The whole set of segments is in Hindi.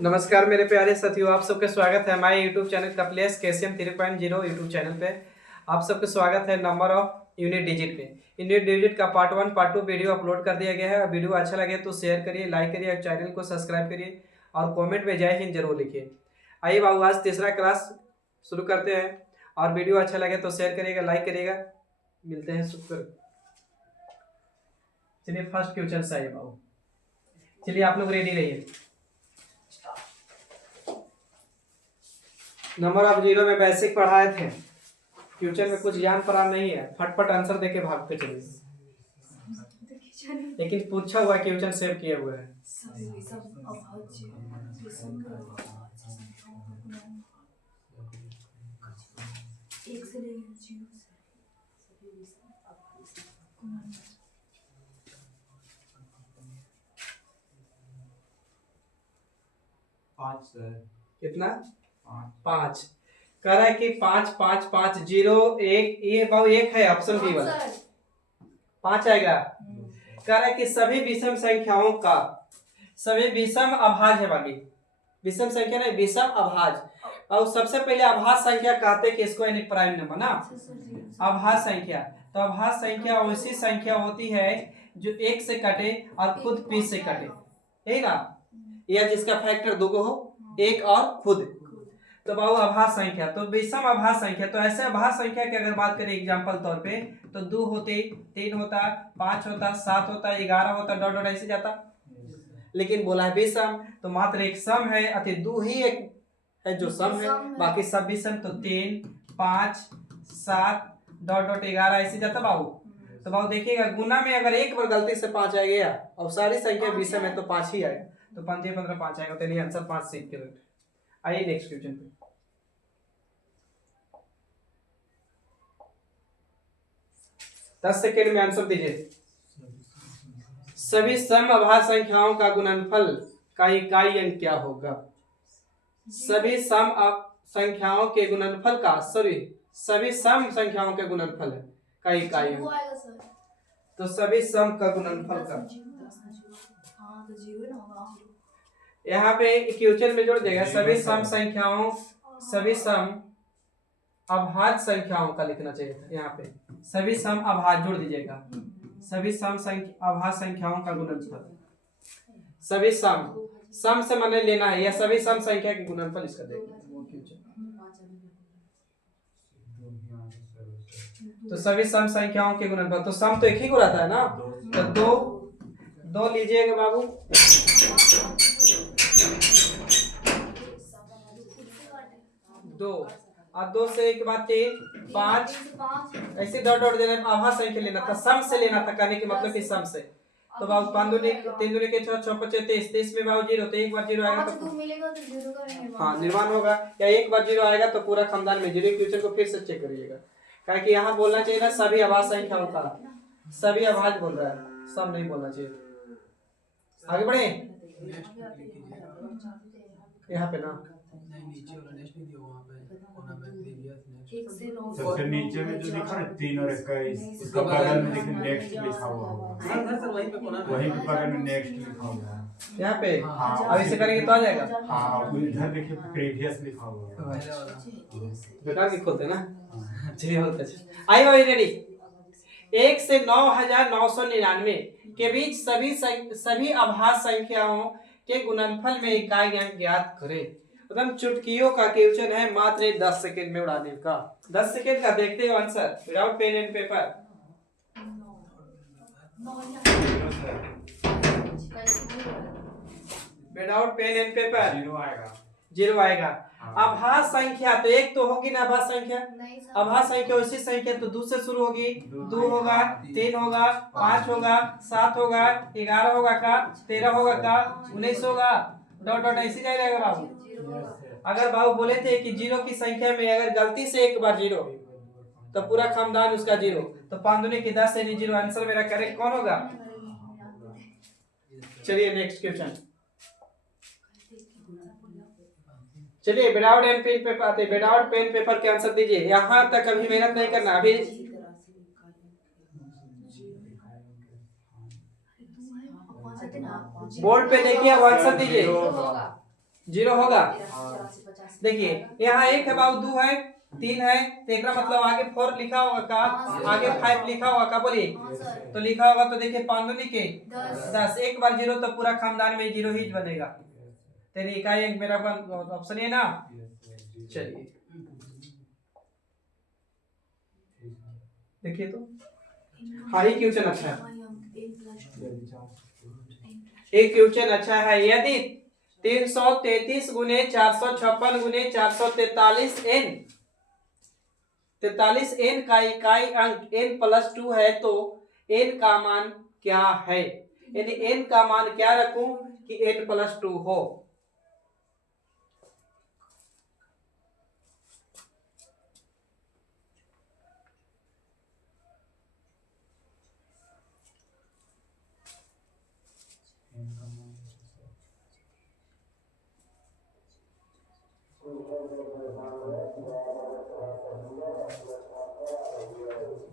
नमस्कार मेरे प्यारे साथियों, आप सबका स्वागत है हमारे यूट्यूब चैनल कपलेस KCM 3.0 यूट्यूब चैनल पे। आप सबका स्वागत है नंबर ऑफ यूनिट डिजिट पे। यूनिट डिजिट का पार्ट 1 पार्ट 2 वीडियो अपलोड कर दिया गया है। वीडियो अच्छा लगे तो शेयर करिए, लाइक करिए, चैनल को सब्सक्राइब करिए और कॉमेंट में जय हिंद जरूर लिखिए। आइए बाबू, आज तीसरा क्लास शुरू करते हैं और वीडियो अच्छा लगे तो शेयर करिएगा, लाइक करिएगा। मिलते हैं शुक्र। चलिए फर्स्ट क्वेश्चन से आइए बाबू। चलिए आप लोग रेडी रहिए। नंबर ऑफ जीरो में बेसिक पढ़ाए थे। फ्यूचर में कुछ ज्ञान पढ़ा नहीं है, फटफट आंसर देके भागते चलिए। लेकिन पूछा हुआ क्वेश्चन सेव किए हुए है। कितना? 5। कह रहा है कि 5 5 5 0 1, ये बाबू एक है ऑप्शन बी वाला 5 आएगा। कह रहा है कि सभी विषम संख्याओं का सभी विषम अभाज्य है। बाकी विषम संख्या नहीं, विषम अभाज्य। और सबसे पहले अभाज्य संख्या कहते कि इसको यानी प्राइम नंबर ना, अभाज्य संख्या। तो अभाज्य संख्या वैसी संख्या होती है जो एक से कटे और खुद पी से कटे, ठीक ना, या जिसका फैक्टर 2 हो, एक और खुद। तो बाबू अभाज्य संख्या, तो विषम अभाज्य संख्या। तो ऐसे अभाज्य संख्या की अगर बात करें एग्जांपल तौर पे, तो 2 होते, 3 होता, 5 होता, 7 होता, 11 होता, डॉट डॉट ऐसे जाता। लेकिन बोला है विषम, तो मात्र एक सम है, अति 2 ही एक है जो सम है, बाकी सब विषम। तो 3 5 7 डॉट डॉट 11 ऐसे जाता बाबू। तो बाबू देखिएगा, गुना में अगर एक बार गलती से 5 आ गया और सारी संख्या विषम है तो 5 ही आएगा। तो 5 15 5 आएगा। तो आंसर 5 सीख के। आइए नेक्स्ट क्वेश्चन पे। दस सेकेंड में आंसर दीजिए। सभी सम अभाज्य संख्याओं का गुणनफल का इकाई अंक क्या होगा? सभी सम संख्याओं के गुणनफल का सभी सम संख्याओं के गुणनफल है का इकाई अंक। तो सभी सम का गुणनफल का यहाँ पे क्वेश्चन में जोड़ देगा सभी सम संख्याओं, सभी सम अभाज्य संख्याओं का लिखना चाहिए था। यहाँ पे सभी सम अभाज्य जोड़ दीजिएगा। सभी सम अभाज्य संख्याओं का गुणनफल, सभी सम से माने लेना है या सभी सम संख्या के गुणनफल इसका देखना। तो सभी सम संख्याओं के गुणनफल, तो सम तो एक ही को रहता है ना, तो दो लीजिएगा बाबू। दो और 2 से एक बात 3 5 ऐसे डॉट डॉट देना। अभाज्य संख्या लेना था, सम से लेना था, कहने के मतलब कि सम से। तो बाबू 5 दूनी 3 दूनी के 6 6 5 23 23 में बाबू 0, तो एक बार 0 आएगा तो मिलेगा, तो 0 का निर्माण होगा। या एक बार 0 आएगा तो पूरा खानदान में 0। क्वेश्चन को फिर से चेक करिएगा, कारण कि यहाँ बोलना चाहिए ना सभी अभाज्य संख्याओं का, सभी अभाज्य बोल रहा है, सब नहीं बोलना चाहिए। आगे बढ़े यहाँ पे ना, सबसे नीचे में जो लिखा है 3 और 21, उसका बगल में देखिए नेक्स्ट लिखा हुआ होगा, वहीं पे बगल में नेक्स्ट लिखा हुआ है यहाँ पे। हाँ, अब इसे करेंगे तो आ जाएगा। हाँ, इधर देखिए प्रीवियस लिखा हुआ है। बेकार की खोलते ना। चलिए बहुत अच्छा। आई भाई रेडी। 1 से 9999 के बीच सभी अभाज्य संख्याओं के गुणनफल में इकाई अंक ज्ञात करें। एकदम चुटकियों का क्वेश्चन है, मात्र 10 सेकंड में उड़ाने का। 10 सेकंड का देखते हो answer without pen and paper. Without pen and paper 0 आएगा। अभाज्य संख्या तो एक तो होगी ना, अभाज्य संख्या। अभाज्य संख्या उसी संख्या तो 2 से शुरू होगी। 2 होगा, 3 होगा, 5 होगा, 7 होगा, 11 होगा का, 13 होगा का, 19 होगा, डॉट डॉट ऐसे जाएगा बाबू। अगर बाबू बोले थे कि 0 की संख्या में अगर गलती से एक बार 0 तो पूरा खानदान उसका 0। तो 5 दूनी की 10 से 0। आंसर मेरा करेक्ट कौन होगा? चलिए नेक्स्ट क्वेश्चन। चलिए विदाउट पेन पेपर आते, विदाउट पेन पेपर के आंसर दीजिए। यहाँ तक अभी मेहनत नहीं करना, अभी बोर्ड पे देखिए, अब आंसर दीजिए। जीरो होगा। देखिए यहाँ एक है बाबू, दो है, तीन है, तो एक मतलब आगे 4 लिखा होगा का, आगे 5 लिखा होगा का, बोलिए तो लिखा होगा। तो देखिए 5 के 10, एक बार जीरो तो पूरा खानदान में जीरो ही बनेगा। तेरी इकाई अंक मेरा ऑप्शन है ना। चलिए देखिए तो हाँ, ये क्वेश्चन अच्छा है, एक क्वेश्चन अच्छा है। यदि 333 गुने 456 गुने 443 43 का इकाई अंक n+2 है तो n का मान क्या है? यानी n का मान क्या रखूं कि n+2 हो?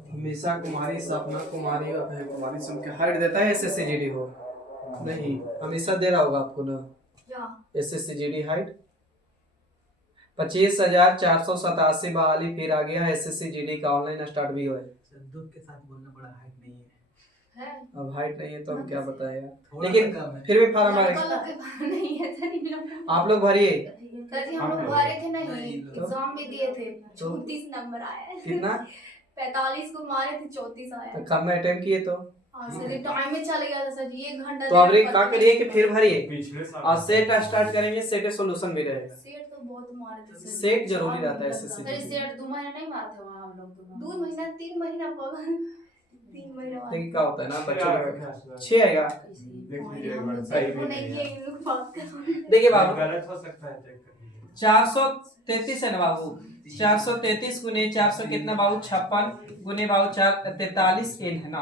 हमेशा कुमारी, सपना कुमारी, अभय कुमारी सबके हाइट देता है SSCGD हो नहीं, हमेशा दे रहा होगा आपको ना SSCGD हाइट 25,487 बहाली फिर आ गया SSCGD का ऑनलाइन स्टार्ट भी हुआ है। दुख के साथ बोलना बड़ा हाइट नहीं है। अब हाइट नहीं है तो हम क्या बताएं यार, लेकिन फिर भी फार्म आएगा। आप लोग भरिए। हम लोग भरे थे नहीं, एग्जाम भी दिए थे, 34 नंबर आया है। कितना? 45 को मारे थे, 34 आया। तो कम में अटेम्प्ट किए तो सर टाइम में चले गया था सर, 1 घंटा। तो अब क्या करिए कि फिर भरिए पिछले साल और सेट स्टार्ट करेंगे, सेट सोल्यूशन भी रहेगा। सेट तो बहुत मारे थे सर, सेट जरूरी रहता है सर। सेट 2 महीना नहीं मारते वहां हम लोग, 2 महीना 3 महीना पवन 3 महीना मारते। देखिए क्या होता है ना बच्चों का 6 आएगा। देखिए बाबू गलत हो सकता है, चेक कर लीजिए। 433 है ना बाबू, 433 गुने 400 कितना बाबू 56 गुने बाबू 43 n है ना।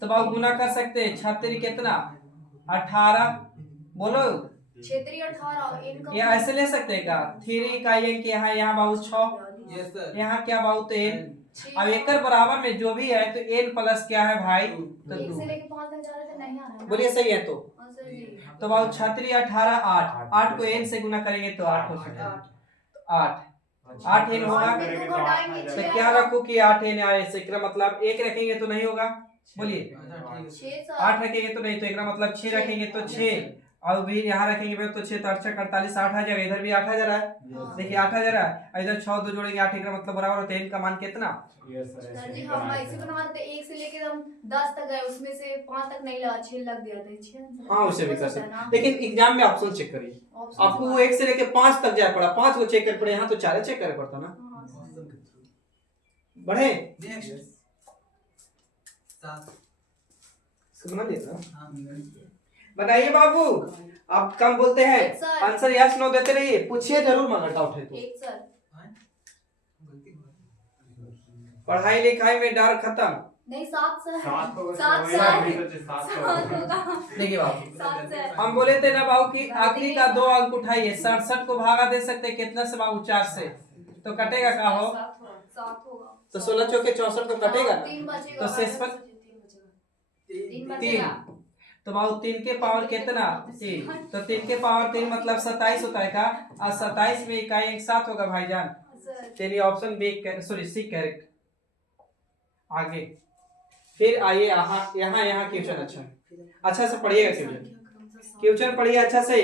तो बाबू गुना कर सकते हैं, 36 कितना 18, बोलो 18 इनका ये ऐसे ले सकते हैं का 3 का अंक यहाँ, यहाँ बाबू 6, यहाँ क्या बाबू तो n। अब एक बराबर में जो भी है तो n प्लस क्या है भाई तो 1 2। से लेके 5 तक जा रहे थे, नहीं आ रहा। बोलिए सही है तो सर जी तो बाबू 36 18 8 को n से गुना करेंगे तो 8 हो जाएगा। 8 n होगा तो क्या रखो कि 8 n आए, इसका मतलब 1 रखेंगे तो नहीं होगा, बोलिए 8 रखेंगे तो नहीं, तो इसका मतलब 6 रखेंगे तो 6, और भी यहाँ रखेंगे तो 6 तो 8 48 8 आ जाएगा, इधर भी 8 आ जा रहा है। देखिए 8 आ जा रहा है, इधर 6 2 जोड़ेंगे 8, इसका मतलब बराबर होता है n का मान कितना। सर जी हम ऐसे बना रहे थे, 1 से लेके हम 10 तक गए, उसमें से 5 तक नहीं लगा, 6 लग गया था। 6 हाँ उसे भी कर सकते, लेकिन एग्जाम में ऑप्शन चेक करिए, आपको 1 से लेके 5 तक जाए पड़ा, 5 को चेक कर पड़े, यहाँ तो 4 चेक करे पड़ता ना। बढ़े बना लिया। बताइए बाबू आप कम बोलते हैं, आंसर यस नो देते रहिए, पूछिए जरूर मगर डाउट है तो। एक सर पढ़ाई लिखाई में डर खत्म नहीं, 7 सर 7 होगा। 7 होगा। देखिए बाबू 7 सर हम बोले थे ना बाबू की आखिरी का 2 अंक उठाइए, 67 को भागा दे सकते हैं कितना से बाबू 4 से, तो कटेगा क्या हो 7 होगा, तो 16 चौके 64 तो कटेगा ना, 3 बचेगा तो शेष पर 3 3, बचेगा। तो बाबू 3 के पावर कितना 3, तो 3 के पावर 3 मतलब 27 होता है का, और 27 में इकाई अंक 7 होगा भाईजान। चलिए option B sorry C correct. आगे फिर आइए यहाँ क्वेश्चन अच्छा से पढ़िएगा, क्वेश्चन पढ़िए अच्छा से।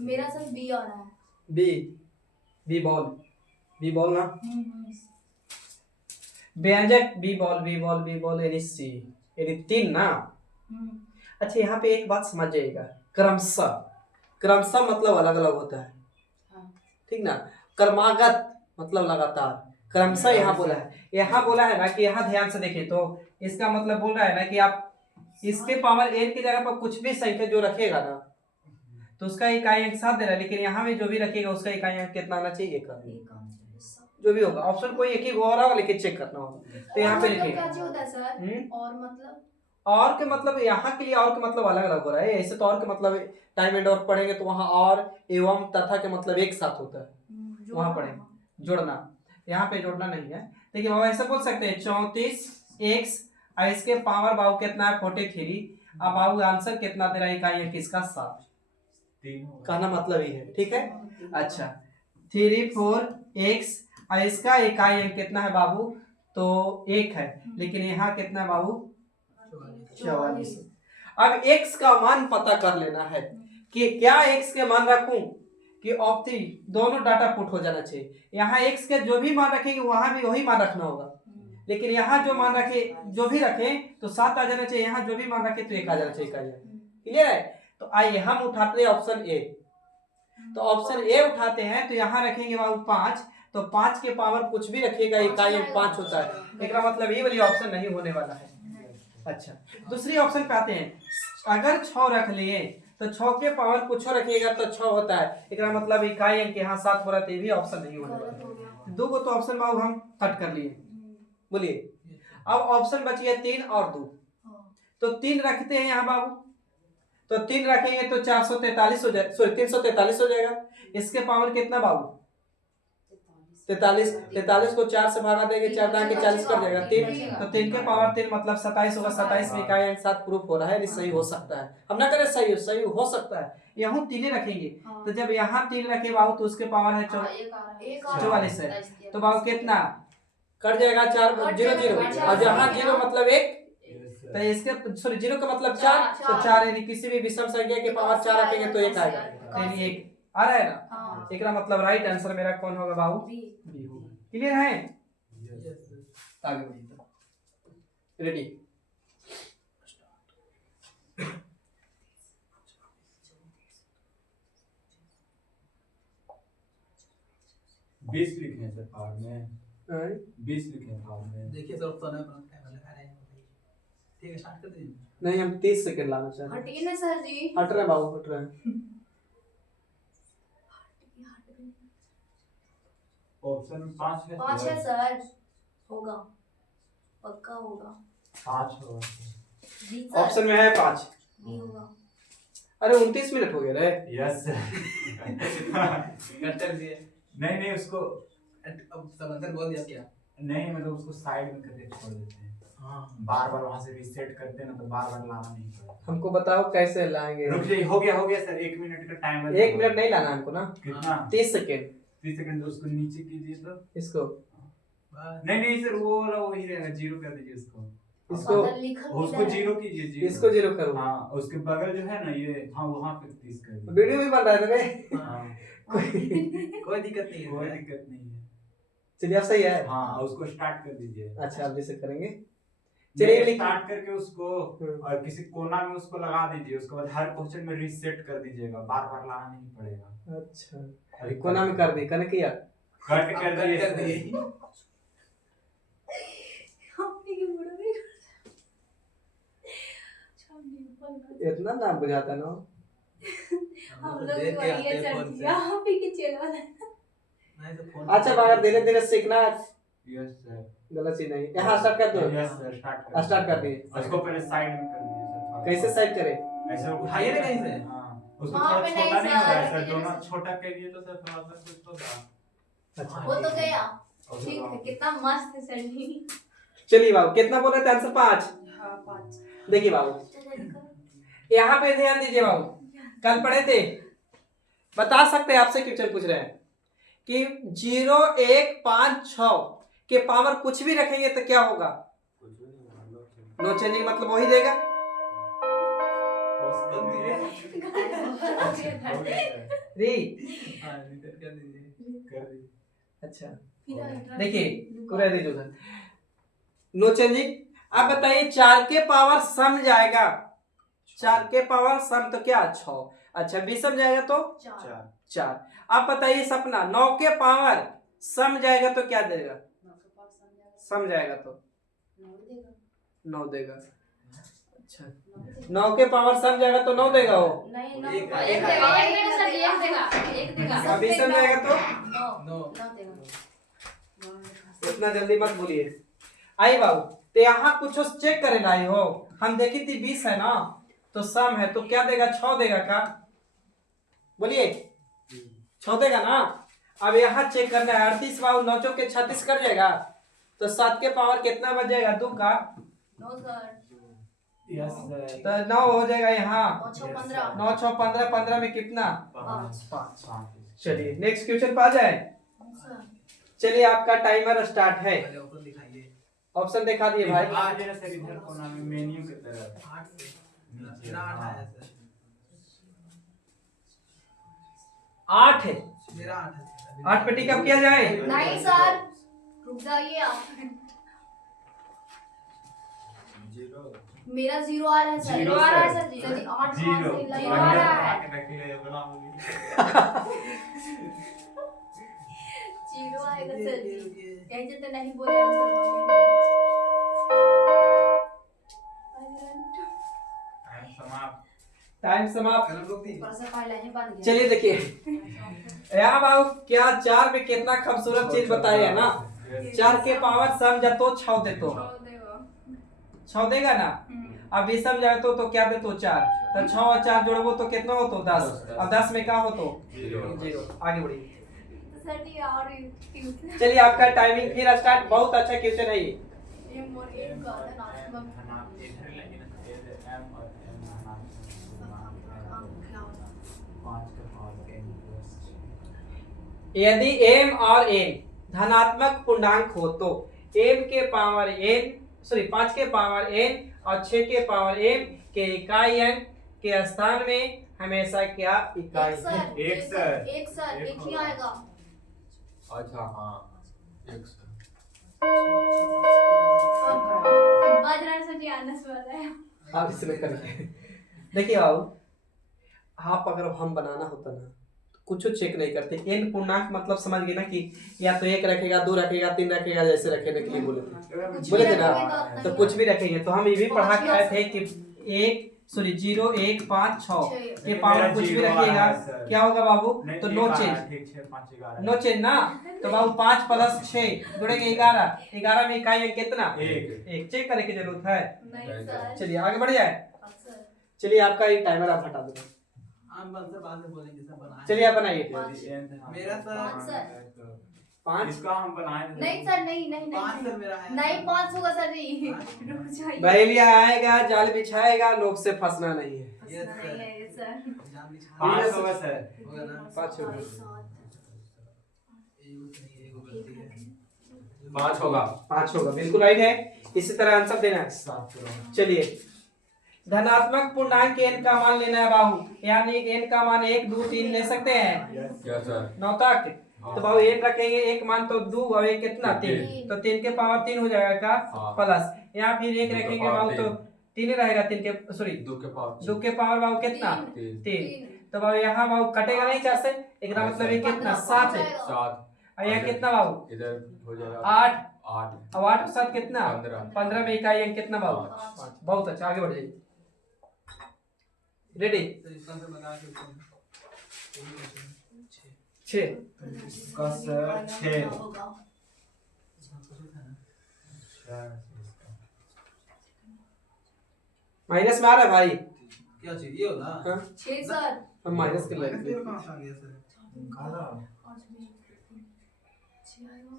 मेरा सर बी आ रहा है। बी बॉल ना, व्यंजक बी बॉल यानी सी, यानी 3 ना। अच्छा यहाँ पे एक बात समझ जाइएगा, क्रमशः मतलब अलग अलग होता है, ठीक ना। क्रमागत मतलब लगातार, क्रमशः यहाँ बोला है ना कि यहाँ ध्यान से देखिए तो इसका मतलब बोल रहा है ना कि आप इसके पावर n की जगह पर कुछ भी संख्या जो रखेगा ना तो उसका इकाई अंक 7 दे रहा है, लेकिन यहाँ में जो भी रखेगा उसका इकाई अंक कितना आना चाहिए? 1 जो भी होगा ऑप्शन कोई एक ही हो रहा होगा, लेकिन चेक करना होगा। तो यहाँ पे लिखिए क्या होता है सर? और मतलब और के मतलब यहाँ के लिए और के मतलब अलग अलग हो रहा है। ऐसे तो और के मतलब टाइम एंड वर्क पढ़ेंगे तो वहाँ और एवं तथा के मतलब एक साथ होता है, वहाँ पढ़ेंगे जोड़ना, यहाँ पे जोड़ना नहीं है। देखिए बाबा ऐसा बोल सकते हैं 34x और इसके पावर बाबू कितना है 43। अब बाबू आंसर कितना दे रहा है? इकाई अंक किसका? 7। कहना मतलब ही है, ठीक है। अच्छा 34x और इसका इकाई अंक कितना है बाबू? तो 1 है, लेकिन यहाँ कितना है बाबू? 44। अब x का मान पता कर लेना है कि क्या x के मान रखूं कि ऑफ 3 दोनों डाटा पुट हो जाना चाहिए। यहाँ x के जो भी मान रखेंगे वहां भी वही मान रखना होगा, लेकिन यहाँ जो मान रखे जो भी रखे तो 7 आ जाना चाहिए, यहाँ जो भी मान रखे तो 1 आ जाना चाहिए। क्लियर है? तो आइए हम उठाते हैं ऑप्शन ए। तो ऑप्शन ए उठाते हैं तो यहाँ रखेंगे बाबू 5, तो 5 के पावर कुछ भी रखिएगा इकाई अंक 5 होता है, इसका मतलब ये वाली ऑप्शन नहीं होने वाला है। अच्छा दूसरी ऑप्शन पे आते हैं। अगर 6 रख लिए तो 6 के पावर कुछ रखिएगा तो 6 होता है, इसका मतलब इकाई अंक यहाँ 7 हो रहा है, ये भी ऑप्शन नहीं होने वाला है। 2 को तो ऑप्शन बाबू हम कट कर लिए। बोलिए अब ऑप्शन बच गया 3 और 2, तो 3 रखते हैं यहाँ बाबू, तो 3 रखेंगे तो 443 हो जाएगा, सॉरी 343 हो जाएगा। इसके पावर कितना बाबू? 43। 43 को 4 से भागा देंगे, 4 दांगे 40 कर जाएगा 3, तो 3 के पावर 3 मतलब 27 होगा। 27 में इकाई अंक 7 प्रूफ हो रहा है, सही हो सकता है। हम ना करें सही हो सकता है। यहाँ 3 रखेंगे तो जब यहाँ 3 रखे बाबू तो उसके पावर है 44 है, तो बाबू कितना कट जाएगा? 4 0 0 और जहाँ 0 मतलब 1, तो इसके सॉरी 0 का मतलब 4, तो 4 यानी किसी भी विषम संख्या के पावर 4 रखेंगे तो 1 आएगा, यानी 1 आ रहा है ना। एक मतलब राइट आंसर मेरा कौन होगा बाबू? बी होगा। क्लियर है? आगे बढ़िए, रेडी। बीस लिखे हैं सर पावर में, 20 लिखे हैं पावर में। देखिए सर ऑप्शन है अपना टाइम लगा रहे हैं। ठीक है स्टार्ट कर दीजिए। नहीं हम 30 सेकंड लाना चाह रहे हैं। हटिए ना सर जी, हट रहे बाबू, हट रहे हैं। ऑप्शन में 5 है। 5 है सर, होगा पक्का होगा 5 होगा जी सर, ऑप्शन में है 5। बी होगा। अरे 29 मिनट हो गए रे। यस कट कर दिए। नहीं उसको अब समंदर बोल दिया क्या? नहीं मतलब उसको साइड में करके छोड़ देते हैं। हाँ बार वहां से रीसेट करते हैं ना, तो बार लाना नहीं पड़ता। हमको बताओ कैसे लाएंगे। रुक जाइए, हो गया सर, 1 मिनट का टाइमर। 1 मिनट नहीं लाना हमको ना, कितना? 30 सेकंड। 30 सेकंड उसको नीचे कीजिए तो इसको नहीं सर वो वाला वही रहेगा, 0 कर दीजिए उसको। इसको उसको 0 कीजिए, 0 इसको 0 करो। हाँ उसके बगल जो है ना ये, हाँ वहां पे 30 कर दीजिए। वीडियो भी बन रहा है रे। हाँ कोई दिक्कत नहीं है। कोई दिक्कत नहीं है। चलिए अब सही है। हाँ उसको स्टार्ट कर दीजिए। अच्छा अब जैसे करेंगे, चलिए चलिए स्टार्ट करके उसको और किसी कोना में उसको लगा दीजिए। उसके बाद हर क्वेश्चन में रीसेट कर दीजिएगा, बार लाना नहीं पड़ेगा। अच्छा अभी कोना में कर दी, कने किया कट कर दिए। इतना ना बुझाता ना। हम लोग भी वही है सर जी, आप ही के चलो नहीं तो फोन। अच्छा बाहर धीरे धीरे सीखना। यस सर, गलत चीज नहीं। यहाँ स्टार्ट कर दो। यस सर स्टार्ट कर दिए। उसको पहले साइड में कर दीजिए सर। कैसे साइड करे? ऐसे उठाइए ना कहीं से। हाँ उसको वहाँ थोड़ा पे छोटा नहीं नहीं हो रहा है सर, सर, दोनों छोटा कर दिए तो सर थोड़ा सा कुछ होगा। अच्छा वो तो गया। ठीक है, कितना मस्त है सर जी। चलिए बाबू कितना बोल रहे थे आंसर? 5। हाँ 5। देखिए बाबू यहाँ पे ध्यान दीजिए बाबू, कल पढ़े थे, बता सकते हैं आपसे क्वेश्चन पूछ रहे हैं कि 0 1 5 6 के पावर कुछ भी रखेंगे तो क्या होगा? नो चेंजिंग मतलब वही देगा। री अच्छा देखिए पूरा दीजिए उधर, नो चेंजिंग। अब बताइए 4 के पावर सम जाएगा, 4 के पावर सम तो क्या 6। अच्छा विषम जाएगा तो 4। अब बताइए सपना 9 के पावर सम जाएगा तो क्या देगा? सम जाएगा तो 9 देगा। 9 के पावर सम जाएगा तो 9 देगा वो। नहीं नौ एक एक देगा सर जी, एक देगा एक देगा अभी सम जाएगा तो नो नौ देगा। इतना जल्दी मत बोलिए। आई बाबू तो यहाँ कुछ चेक करे लाई हो, हम देखी थी 20 है ना, तो सम है तो क्या देगा, 6 देगा का, बोलिए 6 देगा ना। अब यहाँ चेक करना है 38 बाबू 9 चौके 36 कर जाएगा, तो 7 के पावर कितना बच जाएगा 2 का, 9 सर यस सर। तो 9 हो जाएगा यहाँ, 9 6 15 9 6 15, 15 में कितना 5 5। चलिए नेक्स्ट क्वेश्चन पे आ जाए। सर चलिए आपका टाइमर स्टार्ट है, पहले ऊपर दिखाइए। ऑप्शन दिखा दिए भाई। आ जाएगा सर इधर कोना में मेन्यू की तरफ। 8 से मेरा 8 आया सर, 8 है, मेरा 8 है सर। 8 पे टिक अप किया जाए। नहीं सर रुक जाइए आप, मेरा 0 आ रहा है सर, 0 आ रहा है सर। सर जी, यदि 8 जीरो। से लगा आ रहा है 0 आएगा सर जी, ऐसे तो नहीं बोले टाइम समाप्त। कलम रोक दी। ऊपर से पहले ही बन गया। चलिए देखिए यहाँ बाबू क्या 4 में कितना खूबसूरत चीज बताई है ना, 4 के पावर सम जा तो 6 दे तो 6 देगा ना। अब ये सम जाए तो क्या दे तो 4, तो 6 और 4 जोड़बो तो कितना हो तो 10, अब 10 में क्या हो तो 0। आगे बढ़िए। सर जी और ट्यूशन चलिए आपका टाइमिंग फिर स्टार्ट, बहुत अच्छा क्वेश्चन है ये। एम और एम का धनात्मक यदि m और n धनात्मक पूर्णांक हो तो m के पावर n, सॉरी 5 के पावर n और 6 के पावर m के इकाई अंक के स्थान में हमेशा क्या इकाई है। एक सर। एक ही आएगा। अच्छा हाँ एक सर। बज रहा है सर जी, आने से वाला है। आप इसमें करिए। देखिए बाबू, आप अगर हम बनाना होता ना तो कुछ चेक नहीं करते, n पूर्णांक मतलब समझ गए ना कि या तो 1 रखेगा 2 रखेगा 3 रखेगा, जैसे रखने के लिए बोले थे ना, तो कुछ भी रखेंगे। तो हम ये भी पढ़ा के आए थे कि 0 1 5 6 के पावर कुछ भी रखिएगा क्या होगा बाबू, तो नो चेंज, नो चेंज ना। तो बाबू 5 प्लस 6 जुड़ेगा 11, 11 में इकाई अंक कितना, एक चेक करने की जरूरत है। नहीं सर। चलिए आगे बढ़ जाए। सर चलिए आपका ये टाइमर आप हटा दो। हम बल से बाद में बोलेंगे सर बनाए। चलिए आप बनाइए। मेरा पाँच सर सर। 5 इसका हम बनाए थे। नहीं सर, नहीं नहीं 5 नहीं सर मेरा है। नहीं 5 होगा सर जी। रुक जाइए। बहेलिया आएगा जाल बिछाएगा, लोग से फंसना नहीं है। यस नहीं सर। है ये सर। जान बिछा। 5 होगा सर। होगा ना। 5 होगा। एगो गलती है। 5 होगा। 5 होगा, बिल्कुल राइट है। इसी तरह आंसर देना है। चलिए धनात्मक पूर्णांक के n का मान लेना है बाबू, यानी n का मान 1 2 3 ले सकते हैं क्या सर? 9 तक। तो बाबू n रखेंगे, एक मान तो 2 और एक कितना 3, तो 3 के पावर 3 हो जाएगा का हाँ। प्लस, यहाँ फिर 1 दो के रखेंगे पावर बाबू तो 3 रहेगा, 3 के सॉरी 2 के पावर 2 के पावर बाबू कितना 3, तो बाबू यहाँ बाबू कटेगा नहीं 4 से, एक मतलब ये कितना 7 है, 7 और यहाँ कितना बाबू इधर हो जाएगा 8, 8 अब 8 और 7 कितना 15 15 में इकाई अंक कितना बाबू 5। बहुत अच्छा, आगे बढ़ जाइए। रेडी तो इसका से बता के 6 इसका सर 6 माइनस में आ रहा है भाई, क्या चीज ये होला? हाँ 6 सर। हम माइनस के माइनस लिए तेरह कहाँ से आ गया सर? काला। 6 आएगा।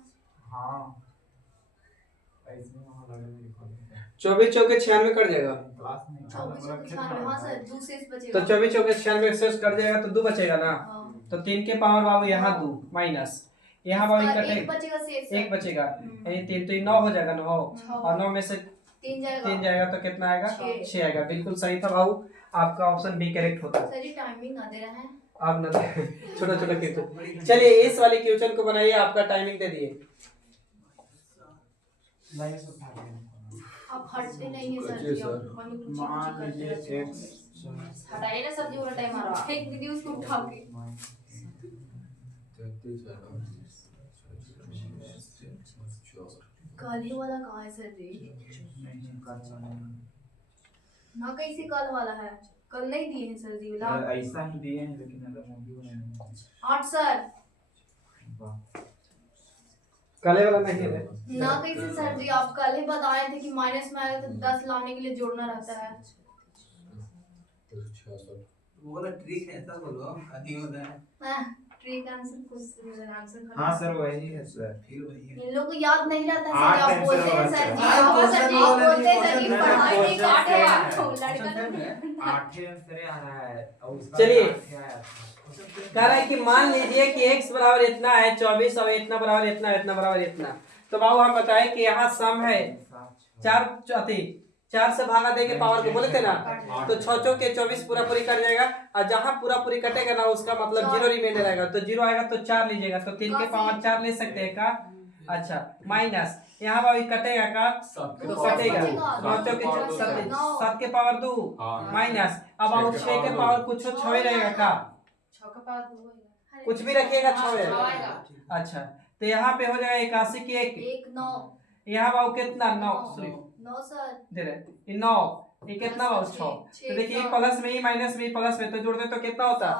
हाँ इसमें वहाँ लगे मेरे को 24 चौके 96 कट जाएगा, क्लास में 24 96 हाँ सर, 2 शेष तो बचेगा। 24 चौके 96 शेष कट जाएगा तो 2 बचेगा ना, हाँ। तो 3 के पावर बाबू यहाँ 2 माइनस, यहाँ बाबू और कटे एक बचेगा शेष। 1 बचेगा, यानी 3 तो 9 हो जाएगा 9, और 9 में से 3 जाएगा। 3 जाएगा तो कितना आएगा 6। 6 आएगा। बिल्कुल सही था बाबू, आपका ऑप्शन बी करेक्ट होता है। सर जी टाइमिंग ना दे रहा है। आप ना छोटा छोटा क्वेश्चन। चलिए इस वाले क्वेश्चन को बनाइए, आपका टाइमिंग दे दिए। नहीं सब खा गए। आप हटते नहीं है सर जी, जी, सर। आप पानी कुछ मान करते लीजिए रहते हैं। x हटाइए ना सर जी, वाला टाइम आ रहा है। फेंक दीजिए उसको उठा के। 33 काली वाला कहाँ है सर जी? नहीं करना ना कैसे कल वाला है, कल नहीं दिए हैं सर जी वाला। ऐसा ही दिए हैं लेकिन अगर मूवी बनाने 8 सर काले वाला नहीं है ना कैसे सर जी, आप कल ही बताए थे कि माइनस में आएगा तो 10 लाने के लिए जोड़ना रहता है। 66 वो वाला ट्रिक है, ऐसा बोलो आदि होता है। Trick answer question answer. हाँ सर वही है सर। फिर वही है। इन लोगों को याद नहीं रहता सर, आठ आप आंसर बोलते हैं होगा सर जी, आठ आप क्वेश्चन आप बोला बोलते हैं सर नहीं, जी क्वेश्चन पढ़ाई नहीं क्वेश्चन काटे है। आपको लड़का क्वेश्चन नहीं। है। 8 आंसर आ रहा है और उसका चलिए। 8 आया था। कह रहा है कि मान लीजिए कि x बराबर इतना है 24 और इतना बराबर इतना, इतना बराबर इतना। तो बाबू हम बताए कि यहाँ सम है 4 से भागा देंगे पावर को, बोले थे ना। तो 6 चौके 24 पूरा पूरी कट जाएगा, और जहाँ पूरा पूरी कटेगा ना उसका मतलब 0 रिमाइंडर आएगा। तो 0 आएगा तो 4 लीजिएगा, तो 3 के पावर 4 ले सकते हैं का। अच्छा माइनस यहाँ बाबू कटेगा का, तो कटेगा 9 चौके 7 के पावर 2 माइनस। अब बाबू 6 के पावर कुछ 6 ही रहेगा का, 6 का पावर 2 होगा, कुछ भी रखिएगा 6 6 रहेगा। आएगा। अच्छा तो यहाँ पे हो जाएगा 81 की 1 9 यहाँ बाबू कितना 9 सॉरी 9 सर दे रहे 9 ये कितना बाबू 6। तो देखिए प्लस में ही माइनस में ही प्लस में, तो जोड़ दे तो कितना होता है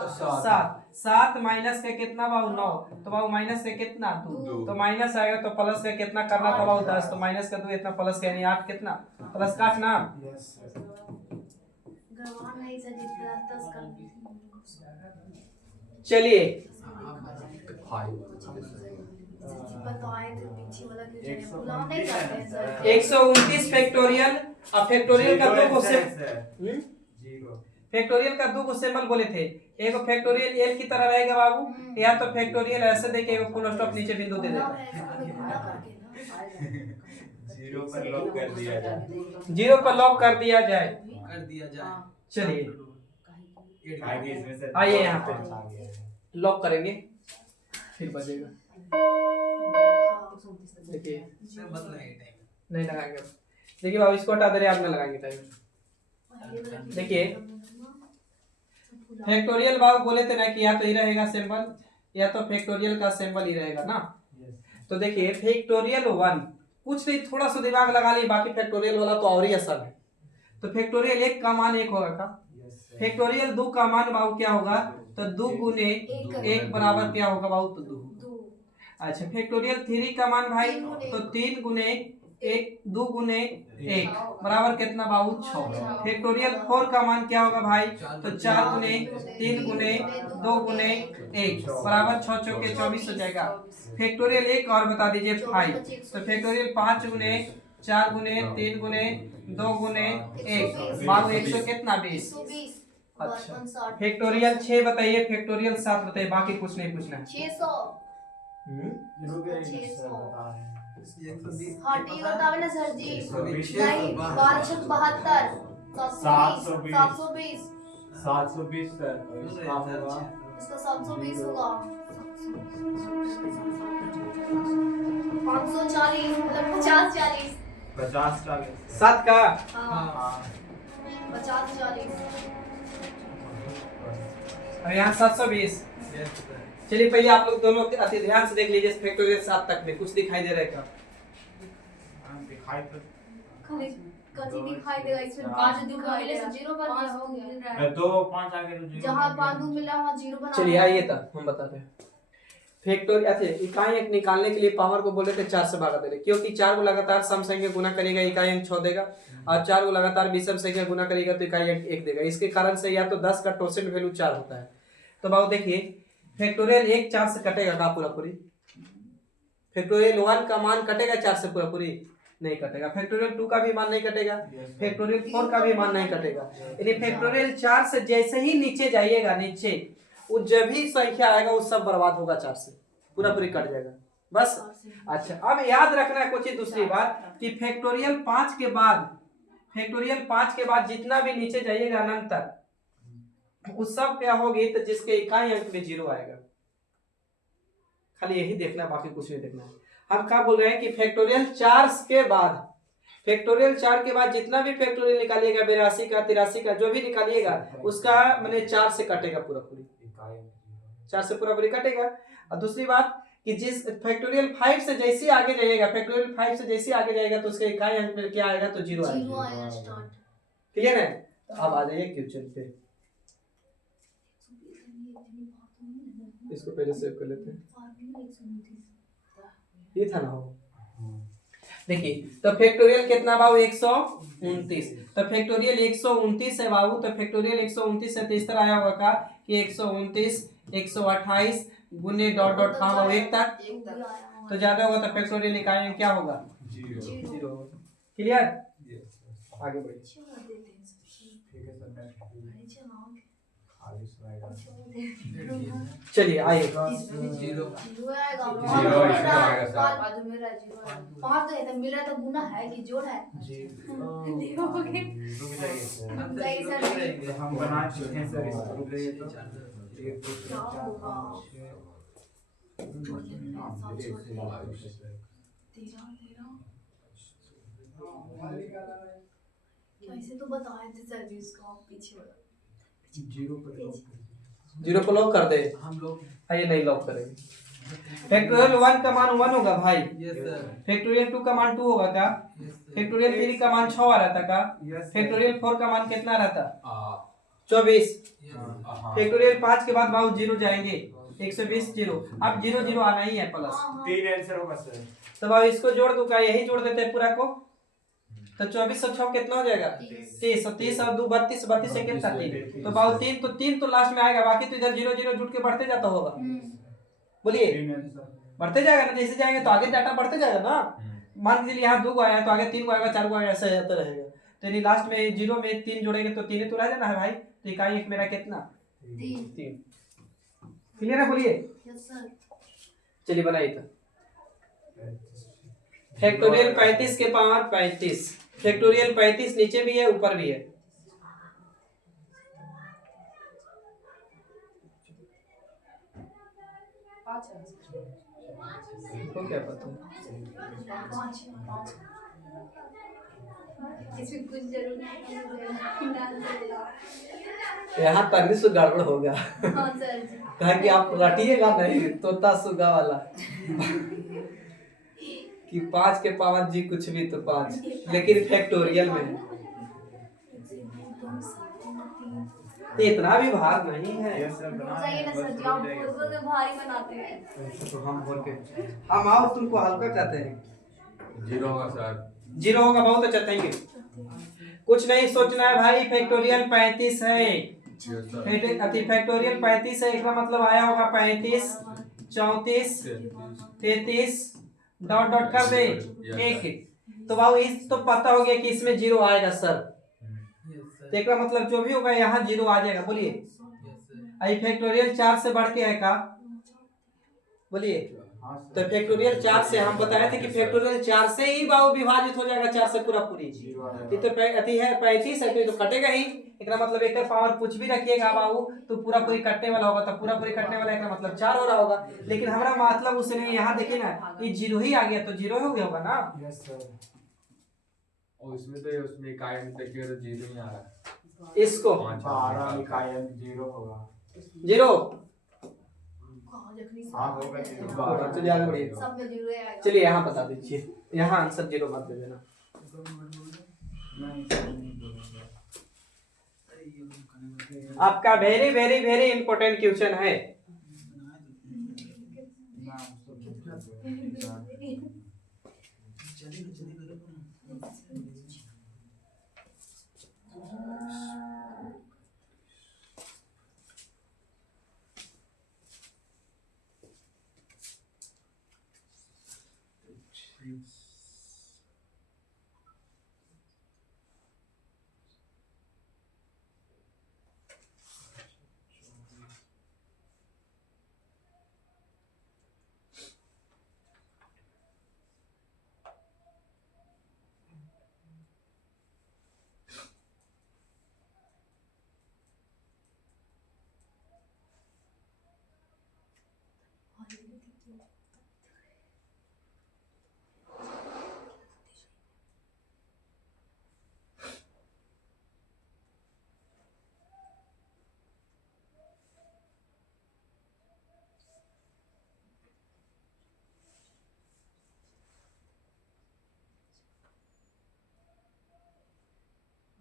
7 माइनस का कितना बाबू 9, तो बाबू माइनस का कितना 2, तो माइनस आएगा तो प्लस का कितना करना था बाबू 10, तो माइनस का 2 इतना प्लस का यानी 8 कितना प्लस का 8 ना। Yes sir. गरवा नहीं सर जी 10 कर। चलिए बताए थे पीछे वाला क्यों चले बुला नहीं करते हैं सर। 129 फैक्टोरियल। अब फैक्टोरियल का दो को से जीरो फैक्टोरियल का दो को सिंबल बोले थे, एक फैक्टोरियल एल की तरह रहेगा बाबू, या तो फैक्टोरियल ऐसे देके एक फुल स्टॉप नीचे बिंदु दे देता जीरो पर लॉक कर दिया जाए। 0 पर लॉक कर दिया जाए। कर दिया जाए। चलिए आगे इसमें से आइए यहाँ पे। आ गया है। लॉक करेंगे फिर बजेगा। देखिए सर मत लगाइए टाइम। नहीं लगाएंगे, देखिए बाबू इसको हटा दे रहे, आप ना लगाएंगे टाइम। देखिए फैक्टोरियल बाबू बोले थे ना कि या तो ही रहेगा सिंबल या तो फैक्टोरियल का सिंबल ही रहेगा ना। तो देखिए फैक्टोरियल 1 कुछ नहीं, थोड़ा सा दिमाग लगा लिए, बाकी फैक्टोरियल वाला तो और ही आसान है। तो फैक्टोरियल 1 का मान 1 होगा का, फैक्टोरियल 2 का मान बाबू क्या होगा, तो 2 गुने 1 बराबर क्या होगा बाबू, तो 2। अच्छा फैक्टोरियल 3 का मान भाई, तो 3 गुने 1 2 गुने 1 बराबर कितना बाबू 6। फैक्टोरियल 4 का मान क्या होगा भाई, तो 4 गुने 3 गुने 2 गुने 1 बराबर 6 चौके 24 हो जाएगा। फैक्टोरियल 1 और बता दीजिए 5, तो फैक्टोरियल 5 गुने 4 गुने 3 गुने 2 गुने 1 बाबू 100 कितना 20। अच्छा फैक्टोरियल 6 बताइए, फैक्टोरियल 7 बताइए, बाकी कुछ नहीं पूछना है। 600 हट ये बतावे ना सर जी, नहीं 12 6 72 720 720 सर। इसका होगा इसका 720 होगा 540 मतलब 50 40 50 40 7 का हाँ 50 40 और यहाँ 720। चलिए पहले आप लोग दोनों अति ध्यान से देख लीजिए फैक्टोरियल 7 तक में कुछ दिखाई दे रहा है क्या? दिखाई तो खाली कथी दिखाई देगा इसमें 5 दिखाई देगा 0 पर 5 हो गया 2 5 आगे तो जीरो जहाँ 5 मिला वहाँ 0 बना। चलिए आइए तब हम बताते हैं। फैक्टोरियल अच्छा इकाई अंक निकालने के लिए पावर को बोले थे 4 से भागा दे, क्योंकि 4 को लगातार सम संख्या गुना करेगा इकाई अंक 6 देगा, और 4 को लगातार विषम संख्या गुना करेगा तो इकाई अंक 1 देगा। इसके कारण से या तो 10 का टोसेंट वैल्यू 4 होता है। तो बाबू देखिए फैक्टोरियल 1 4 से कटेगा का पूरा पूरी, फैक्टोरियल 1 का मान कटेगा 4 से पूरा पूरी नहीं कटेगा, फैक्टोरियल 2 का भी मान नहीं कटेगा, फैक्टोरियल 4 का भी मान नहीं कटेगा। यदि फैक्टोरियल 4 से जैसे ही नीचे जाइएगा, नीचे वो जब भी संख्या आएगा वो सब बर्बाद होगा, 4 से पूरा पूरी कट जाएगा बस। अच्छा अब याद रखना है कुछ दूसरी बात कि फैक्टोरियल 5 के बाद, फैक्टोरियल 5 के बाद जितना भी नीचे जाइएगा अनंत तक उस सब क्या होगी, तो जिसके इकाई अंक में 0 आएगा। खाली यही देखना है, बाकी कुछ नहीं देखना है। हम क्या बोल रहे हैं कि फैक्टोरियल 4 के बाद, फैक्टोरियल 4 के बाद जितना भी फैक्टोरियल निकालिएगा 82 का 83 का जो भी निकालिएगा उसका मैंने 4 से कटेगा पूरा पूरी, 4 से पूरा पूरी कटेगा। और दूसरी बात कि जिस फैक्टोरियल 5 से जैसे आगे जाइएगा, फैक्टोरियल 5 से जैसे आगे जाएगा तो उसके इकाई अंक में क्या आएगा, तो 0 आएगा। स्टार्ट क्लियर है? अब आ जाइए क्वेश्चन पे, इसको पहले सेव कर लेते हैं, ये था ना हो। देखिए तो फैक्टोरियल कितना बाबू 129, तो फैक्टोरियल 129 है बाबू, तो फैक्टोरियल 129 है, तो इस तरह आया होगा का कि 129 128 गुने डॉट डॉट कहाँ बाबू 1 तक, तो ज्यादा होगा तो फैक्टोरियल निकालेंगे क्या होगा 0। क्लियर, आगे बढ़िए। ठीक है सर, नेक्स्ट खाली स्लाइड चलिए आइए, जीरो पाँच तो है तो मिला तो गुना है कि जोड़ है। हम बना चुके हैं सर इसको, रुक जाइए तो 1 2 3 4 5 ऐसे तो बताए थे सर्विस को पीछे वाला 0 को लॉक कर दे, हम लोग आइए नहीं लॉक करेंगे। फैक्टोरियल 1 का मान 1 होगा भाई, यस सर, फैक्टोरियल 2 का मान 2 होगा का, फैक्टोरियल 3 का मान 6 आ रहता का, फैक्टोरियल 4 का मान कितना रहता 24, फैक्टोरियल 5 के बाद बाबू 0 जाएंगे 120 0, अब 0 0 आना ही है प्लस, 3 आंसर होगा सर। तब अब इसको जोड़ दूं का, यही जोड़ देते हैं पूरा को, तो 24 और 6 कितना हो जाएगा 30, और 30 और 2 32, 32 से कितना 3, तो बाबू 3 तो लास्ट में आएगा, बाकी तो इधर 0 0 जुट के बढ़ते जाता होगा, बोलिए 3 आंसर बढ़ते जाएगा ना, जैसे जाएंगे तो आगे डाटा बढ़ते जाएगा ना। मान लीजिए यहाँ 2 को आया तो आगे 3 को आएगा, 4 को आएगा, ऐसे जाता रहेगा, तो यानी लास्ट में 0 में 3 जोड़ेंगे तो 3 तो रह जाना है भाई, तो इकाई एक मेरा कितना 3। क्लियर है, बोलिए। चलिए बनाइए तो, फैक्टोरियल 35 के पावर 35, फैक्टोरियल 35 नीचे भी है ऊपर भी है, तो क्या पता इसमें कुछ जरूर यहाँ तभी से गड़बड़ होगा। हाँ सर जी, कहा कि आप रटिएगा नहीं तोता सुगा वाला कि 5 के पावर जी कुछ भी तो 5, लेकिन फैक्टोरियल में इतना भी भार नहीं है। यस सर, बना जाइए ना सर जी, आप बोल बोल के भारी बनाते हैं। तो हम बोल के हम आओ तुमको हल्का कहते हैं, 0 होगा सर, 0 होगा बहुत अच्छा, थैंक यू। कुछ नहीं सोचना है भाई, फैक्टोरियल 35 है, फैक्टोरियल 35 है, इसका मतलब आया होगा 35 34 33 डॉट डॉट कर दे 1, तो बाबू इस तो पता हो गया कि इसमें 0 आएगा सर, तो इसका मतलब जो भी होगा यहाँ 0 आ जाएगा, बोलिए। आई फैक्टोरियल 4 से बढ़ के है का, बोलिए। तो फैक्टोरियल 4 से हम बताए थे कि फैक्टोरियल 4 से ही बाबू विभाजित हो जाएगा, 4 से पूरा पूरी, ये तो अति है 35 है तो कटेगा ही, इसका मतलब एक पावर कुछ भी रखिएगा बाबू तो पूरा पूरी कटने वाला होगा, तो पूरा पूरी कटने वाला इसका मतलब 4 हो रहा होगा, लेकिन हमारा मतलब उससे नहीं, यहाँ देखिए ना ये 0 ही आ गया तो 0 हो गया होगा ना। यस सर, और इसमें तो उसमें इकाई में देखिए तो 0 ही आ रहा है, इसको 12 इकाई 0 होगा, 0 हाँ होगा 0। चलिए आगे बढ़िए, सब में 0 आएगा। चलिए यहाँ बता दीजिए, यहाँ आंसर 0 मत दे देना। आपका very very very important question है,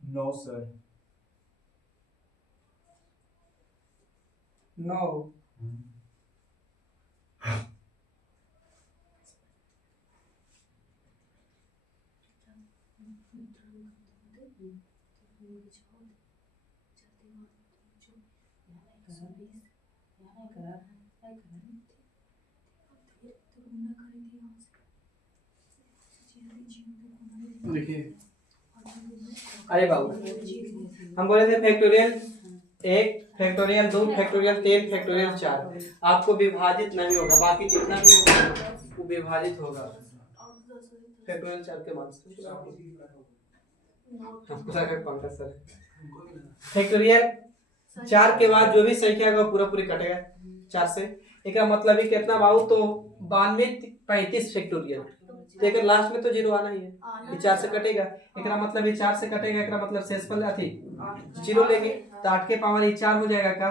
नो सर, 9 देखिए अरे बाबू हम बोले थे फैक्टोरियल 1 फैक्टोरियल 2 फैक्टोरियल 3 फैक्टोरियल 4 आपको विभाजित नहीं होगा, बाकी जितना भी होगा वो विभाजित होगा फैक्टोरियल 4 के मान से। फैक्टोरियल 4 के बाद जो भी संख्या होगा पूरा पूरी कटेगा 4 से। एक मतलब ही कितना बाबू तो 92 35 फैक्टोरियल, लेकिन लास्ट में तो 0 आना ही है, ये 4 से कटेगा। एक मतलब ये 4 से कटेगा, एक मतलब शेषफल अथी 0 लेंगे तो 8 के पावर ये 4 हो जाएगा का।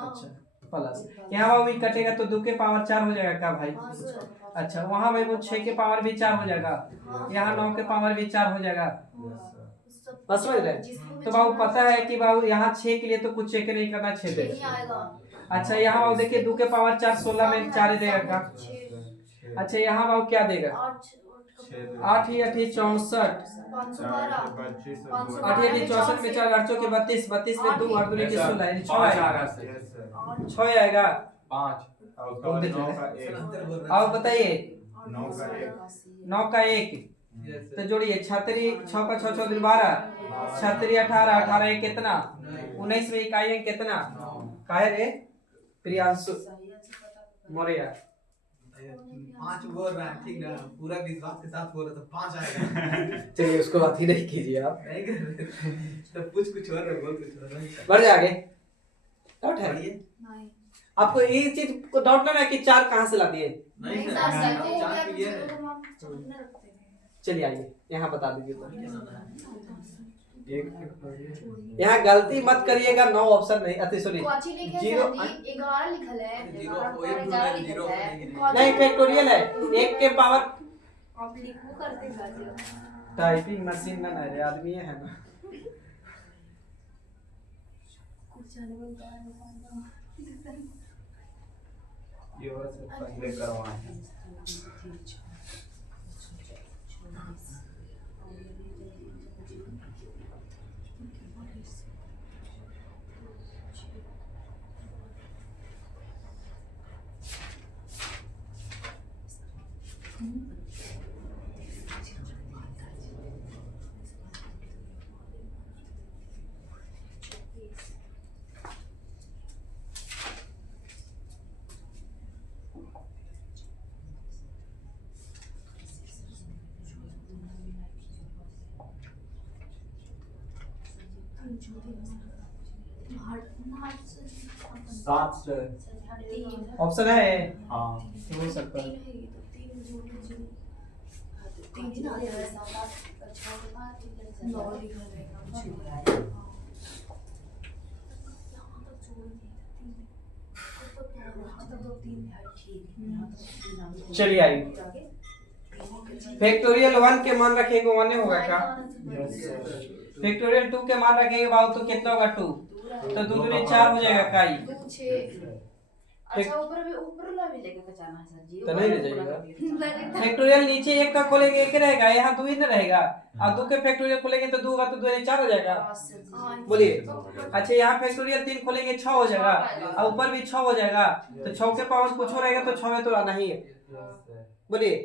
अच्छा प्लस यहाँ बाबू ये कटेगा तो 2 के पावर 4 हो जाएगा का भाई। अच्छा वहाँ भाई वो 6 के पावर भी 4 हो जाएगा, यहाँ 9 के पावर भी 4 हो जाएगा। बस समझ रहे। तो बाबू पता है कि बाबू यहाँ 6 के लिए तो कुछ चेक नहीं करना, 6 दे। अच्छा यहाँ बाबू देखिए 2 के पावर 4 16 में 4 देगा का। अच्छा यहाँ बाबू क्या देगा 8 ही 8 64 8 ही 64 में 4 8 के 32 32 में 2 8 दूनी के 16 यानी 6 आएगा 6 आएगा 5। आओ बताइए 9 का 1 तो जोड़िए 36 6 का 6 6 12 36 18 18 एक कितना 19 में इकाई है कितना काहे रे प्रियांशु मौर्य 5 बोल रहा है ठीक ना, पूरा विश्वास के साथ बोल रहा तो 5 आएगा। चलिए उसको बात ही नहीं कीजिए आप, नहीं कर रहे तो कुछ और बोल कुछ और बढ़ जाएंगे। डाउट है नहीं आपको ये चीज को डाउट ना है कि 4 कहां से ला दिए। नहीं सर, सर वो हो गया 4 तो क्लियर जीरो है। को हम छोड़ने रखते हैं। चलिए आइए यहाँ बता दीजिए तो। एक यहाँ गलती मत करिएगा, 9 ऑप्शन नहीं अति सॉरी को अच्छी लिखे जीरो 11 लिखल है, जीरो, 11 वो एक पर 11 दूसरा जीरो लिखल है। नहीं, नहीं। को अच्छी नहीं फैक्टोरियल है 1 के पावर आप लिखो करते जाते टाइपिंग मशीन ना रे आदमी है ना। कुछ जाने में ये वाला से पहले करवाएं। सात से ऑप्शन है हाँ हो सकता है। चलिए आइए फैक्टोरियल 1 के मान रखेंगे 1 होगा क्या। फैक्टोरियल 2 के मान रखेंगे बाबू तो कितना होगा 2 तो 2 दूनी 4 हो जाएगा काई। अच्छा ऊपर वाला भी लेके जाना है सर जी, तो नहीं ले जाइएगा। फैक्टोरियल नीचे 1 का खोलेंगे 1 रहेगा, यहाँ 2 ही ना रहेगा और 2 के फैक्टोरियल खोलेंगे तो 2 होगा तो 2 4 हो जाएगा। बोलिए अच्छा यहाँ फैक्टोरियल 3 खोलेंगे 6 हो जाएगा और ऊपर भी 6 हो जाएगा तो 6 के पावर कुछ हो रहेगा तो 6 में तो आना ही है। बोलिए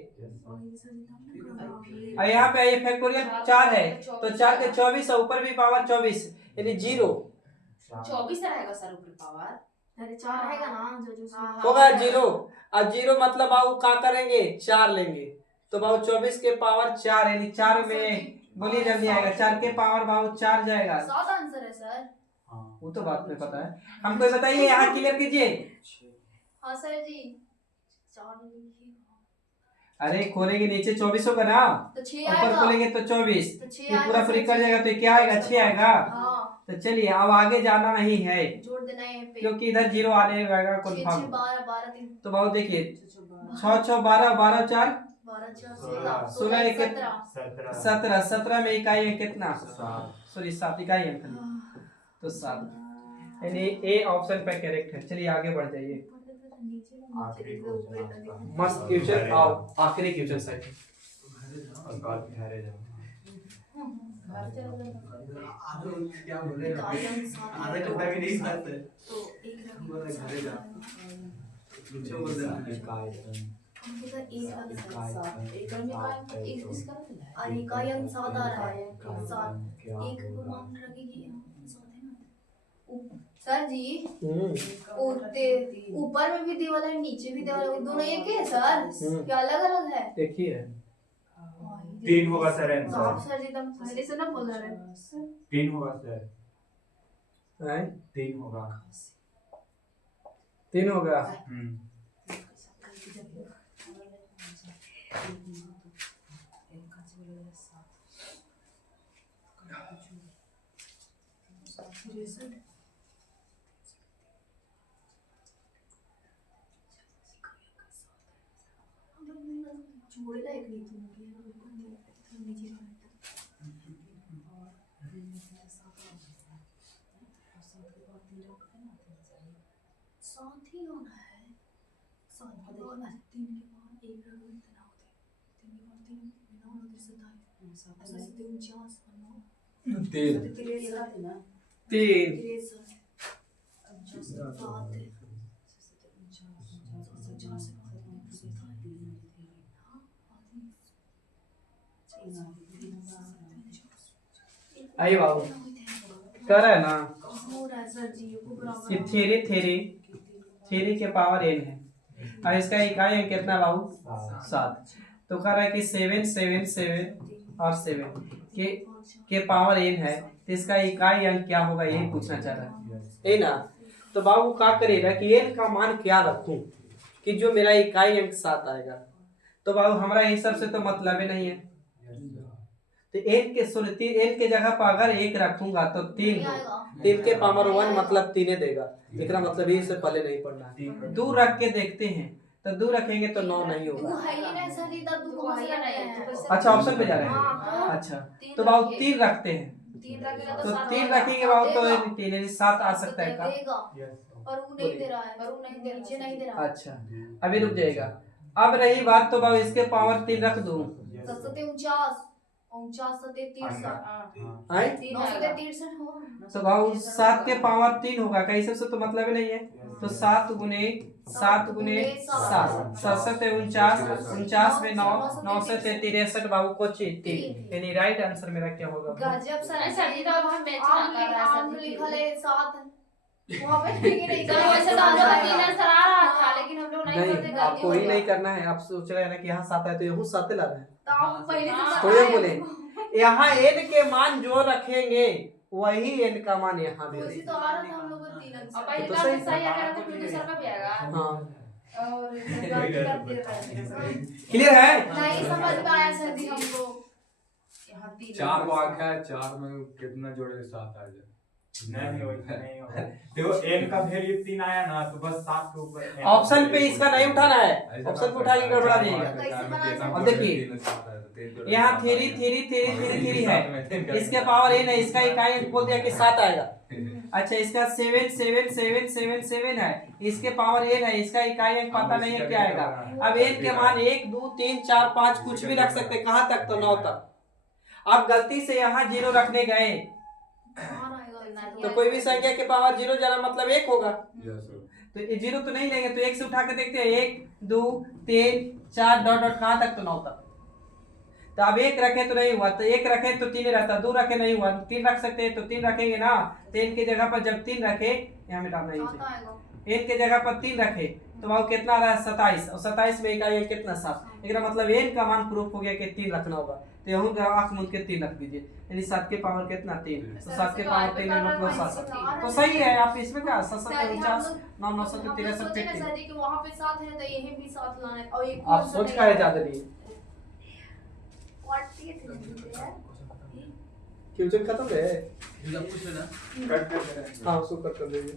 और यहाँ पे ये फैक्टोरियल 4 है तो 4 के 24 और ऊपर भी पावर 24 यानी 0 24 रहेगा सर ऊपर पावर। अरे 4 रहेगा ना जो होगा 0 और 0 मतलब बाबू क्या करेंगे 4 लेंगे तो बाबू 24 के पावर 4 यानी 4 में बोलिए जल्दी आएगा 4 के पावर बाबू 4 जाएगा। 7 आंसर है सर। वो तो बात में पता है, हमको बताइए यहाँ क्लियर कीजिए। हाँ सर जी 4 अरे खोलेंगे नीचे 24 होगा ना तो 6 ऊपर आएगा खोलेंगे तो 24 तो 6 ये पूरा फ्री कर जाएगा तो क्या आएगा 6 आएगा। हाँ तो चलिए अब आगे जाना नहीं है जोड़ देना है पे क्योंकि इधर 0 आने रहेगा 6 कन्फर्म। 12 12 3 तो बाबू देखिए 6 6 12 12 4 12 6 16, 16 एक 17 17 17 में इकाई है कितना सॉरी 7 इकाई है खाली तो 7 यानी ए ऑप्शन पे करेक्ट है। चलिए आगे बढ़ जाइए। आखिरी क्वेश्चन मस्त क्वेश्चन, आओ आखिरी क्वेश्चन साइड। क्या बोल रहे हैं आधा घंटा भी नहीं खाते तो एक बोल रहे घरे जा नीचे बोल रहे और इकाई सात आ रहा है, सात एक को मान रखेगी सात है ना। सर जी ऊपर में भी देवाल है, नीचे भी देवाल है, दोनों एक ही है सर, क्या अलग अलग है? एक ही है। 3 होगा सर तो आप आंसर। सर एकदम पहले से ना बोल रहे हैं। 3 होगा सर, हैं? 3 होगा। 3 होगा। जोड़े लायक नहीं थी साथ ही होना है, साथ के बाद 3 के बाद 1 रख देते ना होते, 3 के बाद 3 9 9 27 ऐसे 49 9 तीन 3 आई बाबू कर है ना हो रहा है सर जी को बराबर कि थ्री के पावर n है। अब इसका इकाई अंक कितना बाबू? 7। तो कह रहा है कि 7 7 7 और 7 के पावर n है, तो इसका इकाई अंक क्या होगा यही पूछना चाह रहा है ना। तो बाबू क्या करेगा कि n का मान क्या रखूं कि जो मेरा इकाई अंक 7 आएगा। तो बाबू हमारा इस सब से तो मतलब ही नहीं है। तो n के जगह पर अगर 1 रखूंगा तो 3 के पावर 1 मतलब 3 देगा। इसका मतलब ये से पहले नहीं पढ़ना। 2 रख के देखते हैं, तो 2 रखेंगे तो 9 नहीं तू होगा। है ही ना सर इधर तू कहां से नहीं? अच्छा ऑप्शन पे जा रहे हैं। हाँ, अच्छा तो बाबू 3 रखते हैं, 3 रखेगा तो तो 3 रखेंगे बाबू तो 3 यानी 7 आ सकता है का। देगा पर वो नहीं दे रहा है, पर वो नहीं दे, नीचे नहीं दे रहा। अच्छा अभी रुक जाएगा। अब रही बात तो बाबू इसके पावर 3 रख दूं 49 63 आई 963 हो। तो बाबू 7 के पावर 3 होगा, कहीं सबसे तो मतलब ही नहीं है। तो 7 गुने 7 7 49 में 9 9 से 63 बाबू को 3 यानी राइट आंसर मेरा क्या होगा? गजब सर सर जी तो अब हम मैच ना कर रहा है आम सर जी। लिखा है 7 वहां पे नहीं तो वैसे तो हम लोग का तीन आंसर आ रहा था, लेकिन हम लोग नहीं करते नहीं गलती आपको हो ही गया। नहीं करना है। आप सोच रहे हैं ना कि यहाँ 7 है तो यहाँ 7 ला रहे हैं। तो आप पहले से थोड़े बोले यहाँ n के मान जो रखेंगे वही n का मान यहाँ भी उसी रहेगा। तो आ रहा था हम लोग को 3 अब आंसर। पहले तो का सही आंसर सही आ गया तो फिर दूसरा का भी आएगा। हाँ और गलती कर दिया। क्लियर है? नहीं समझ में आया सर जी हमको। यहाँ 3 4 को आंका है, 4 में कितना जोड़े 7 आ जाए। नहीं होगा। देखो n का वैल्यू 3 आया ना तो बस 7 के ऊपर ऑप्शन पे इसका नहीं उठाना है, ऑप्शन पे उठा के गड़बड़ा जाएगा। अब देखिए यहाँ 3 है, इसके पावर n है, इसका इकाई अंक बोल दिया कि 7 आएगा। अच्छा इसका 7 7 7 7 7 है, इसके पावर n है, इसका इकाई अंक पता नहीं है क्या आएगा। अब n के मान 1 2 3 4 5 कुछ भी रख सकते, कहाँ तक? तो 9 तक। अब गलती से यहाँ 0 रखने गए तो कोई भी संख्या के पावर 0 जाना मतलब 1 होगा। तो ये 0 तो नहीं लेंगे, तो 1 से उठा के देखते हैं 1 2 3 4 डॉट डॉट कहाँ तक? तो 9 तक। तो अब 1 रखे तो नहीं हुआ, तो 1 रखे तो 3 रहता, 2 रखे नहीं हुआ, 3 रख सकते हैं तो 3 रखेंगे ना। 3 की जगह पर जब 3 रखे, यहाँ मिटाना नहीं चाहिए, 1 की जगह पर 3 रखे तो वह कितना रहा? 27, और 27 में इकाई अंक कितना? 7। इसका मतलब n का मान प्रूफ हो गया कि 3 रखना होगा। तो यहाँ आंख मूंद के 3 रख दीजिए, यानी 7 के पावर कितना? 3। तो 7 के पावर 3 मतलब 7। तो सही है। आप इसमें क्या 7 7 49 9 9 7 63 सर जी कि वहां पे 7 है तो यहीं भी 7 लाना है। और एक आप सोच का है ज्यादा नहीं। क्वेश्चन खत्म है। पूछ लेना कट कर हाँ उसको कट कर दीजिए।